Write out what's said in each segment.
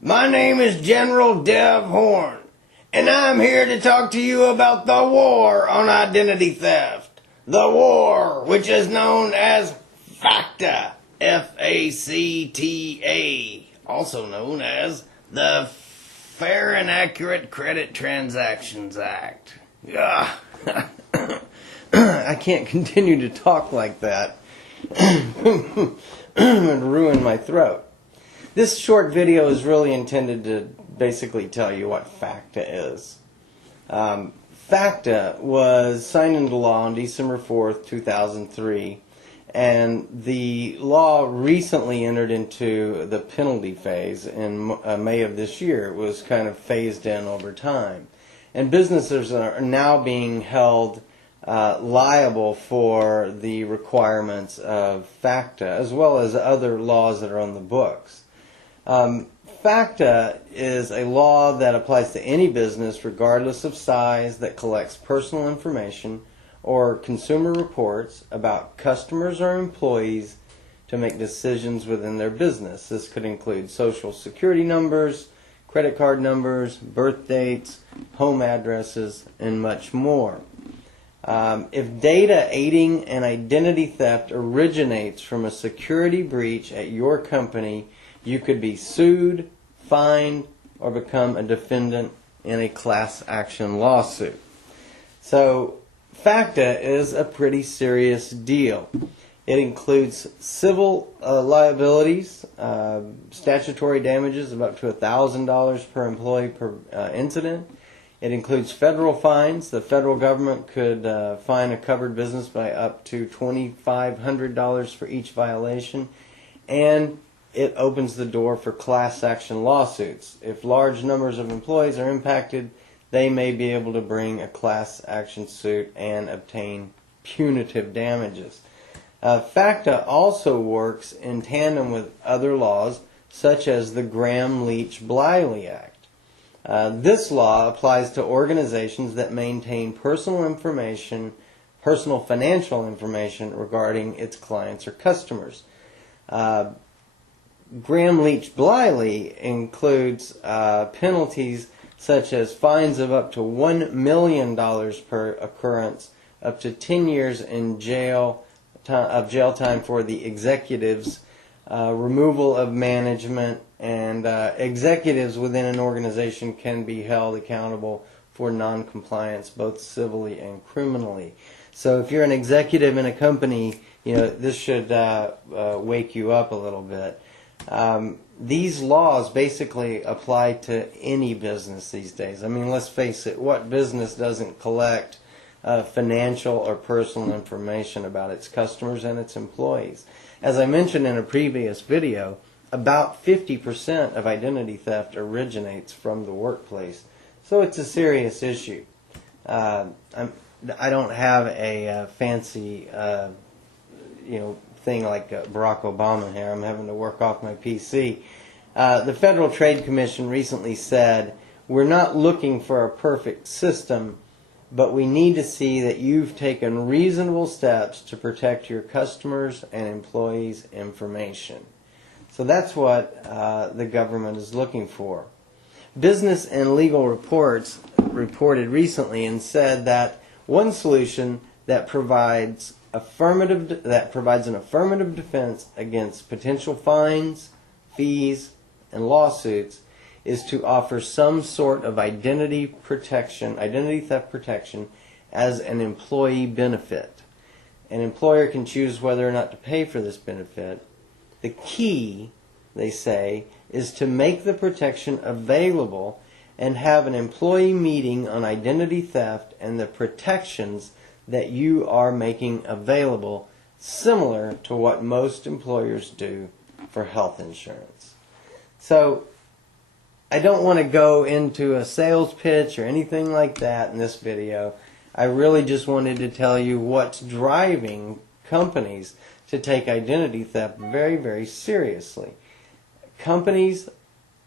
My name is General Dev Horn, and I'm here to talk to you about the war on identity theft. The war, which is known as FACTA, F-A-C-T-A, also known as the Fair and Accurate Credit Transactions Act. Ugh. I can't continue to talk like that. It would ruin my throat. This short video is really intended to basically tell you what FACTA is. FACTA was signed into law on December 4th, 2003, and the law recently entered into the penalty phase in May of this year. It was kind of phased in over time. And businesses are now being held liable for the requirements of FACTA, as well as other laws that are on the books. FACTA is a law that applies to any business, regardless of size, that collects personal information or consumer reports about customers or employees to make decisions within their business. This could include social security numbers, credit card numbers, birth dates, home addresses, and much more. If data aiding an identity theft originates from a security breach at your company, you could be sued, fined, or become a defendant in a class action lawsuit. So, FACTA is a pretty serious deal. It includes civil liabilities, statutory damages of up to $1,000 per employee per incident. It includes federal fines. The federal government could fine a covered business by up to $2,500 for each violation. And it opens the door for class action lawsuits. If large numbers of employees are impacted, they may be able to bring a class action suit and obtain punitive damages. FACTA also works in tandem with other laws, such as the Gramm-Leach-Bliley Act. This law applies to organizations that maintain personal financial information regarding its clients or customers. Gramm-Leach-Bliley includes penalties such as fines of up to $1 million per occurrence, up to 10 years in jail time for the executives, removal of management, and executives within an organization can be held accountable for non-compliance, both civilly and criminally. So if you're an executive in a company, this should wake you up a little bit. These laws basically apply to any business these days. I mean, let's face it, what business doesn't collect financial or personal information about its customers and its employees? As I mentioned in a previous video, about 50% of identity theft originates from the workplace. So it's a serious issue. I don't have a fancy thing like Barack Obama here. I'm having to work off my PC. The Federal Trade Commission recently said, "We're not looking for a perfect system, but we need to see that you've taken reasonable steps to protect your customers' and employees' information." So that's what the government is looking for. Business and Legal Reports reported recently and said that one solution that provides an affirmative defense against potential fines, fees, and lawsuits is to offer some sort of identity theft protection as an employee benefit. An employer can choose whether or not to pay for this benefit. The key, they say, is to make the protection available and have an employee meeting on identity theft and the protections that you are making available, similar to what most employers do for health insurance. So, I don't want to go into a sales pitch or anything like that in this video. I really just wanted to tell you what's driving companies to take identity theft very, very seriously. Companies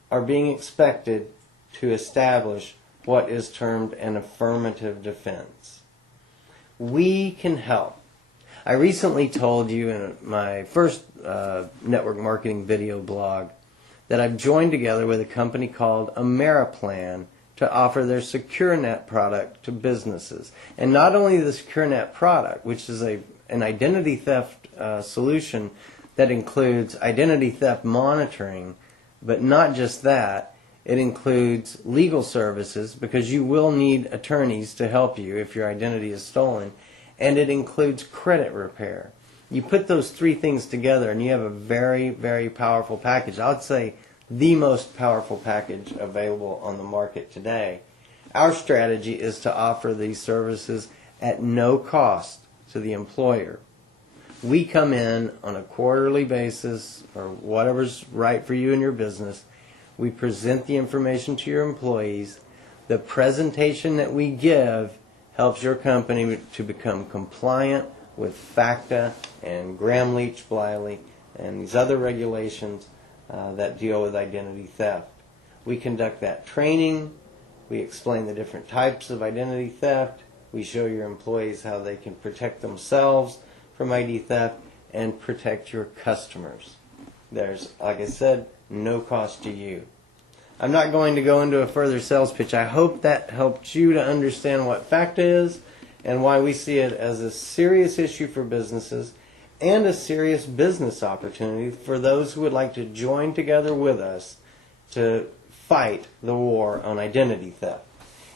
are being expected to establish what is termed an affirmative defense. We can help. I recently told you in my first network marketing video blog that I've joined together with a company called Ameriplan to offer their SecureNet product to businesses. And not only the SecureNet product, which is an identity theft solution that includes identity theft monitoring, but not just that, it includes legal services because you will need attorneys to help you if your identity is stolen, and it includes credit repair. You put those three things together and you have a very, very powerful package. I would say the most powerful package available on the market today. Our strategy is to offer these services at no cost to the employer. We come in on a quarterly basis, or whatever's right for you and your business. We present the information to your employees. The presentation that we give helps your company to become compliant with FACTA and Gramm-Leach-Bliley and these other regulations that deal with identity theft. We conduct that training. We explain the different types of identity theft. We show your employees how they can protect themselves from ID theft and protect your customers. There's, like I said, no cost to you. I'm not going to go into a further sales pitch. I hope that helped you to understand what FACTA is and why we see it as a serious issue for businesses and a serious business opportunity for those who would like to join together with us to fight the war on identity theft.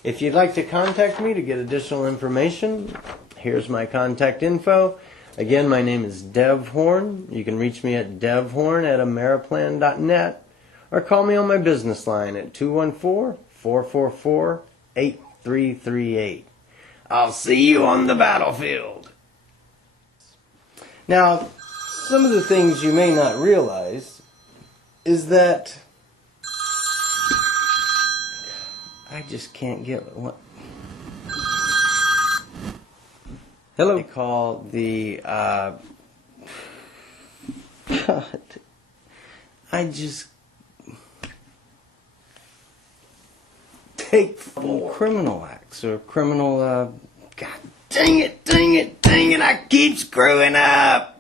If you'd like to contact me to get additional information, here's my contact info. Again, my name is Dev Horn. You can reach me at devhorn@ameriplan.net or call me on my business line at 214-444-8338. I'll see you on the battlefield. Now, some of the things you may not realize is that I just can't get what. Hello. They call the God. I just take criminal acts or criminal. God dang it! I keep screwing up.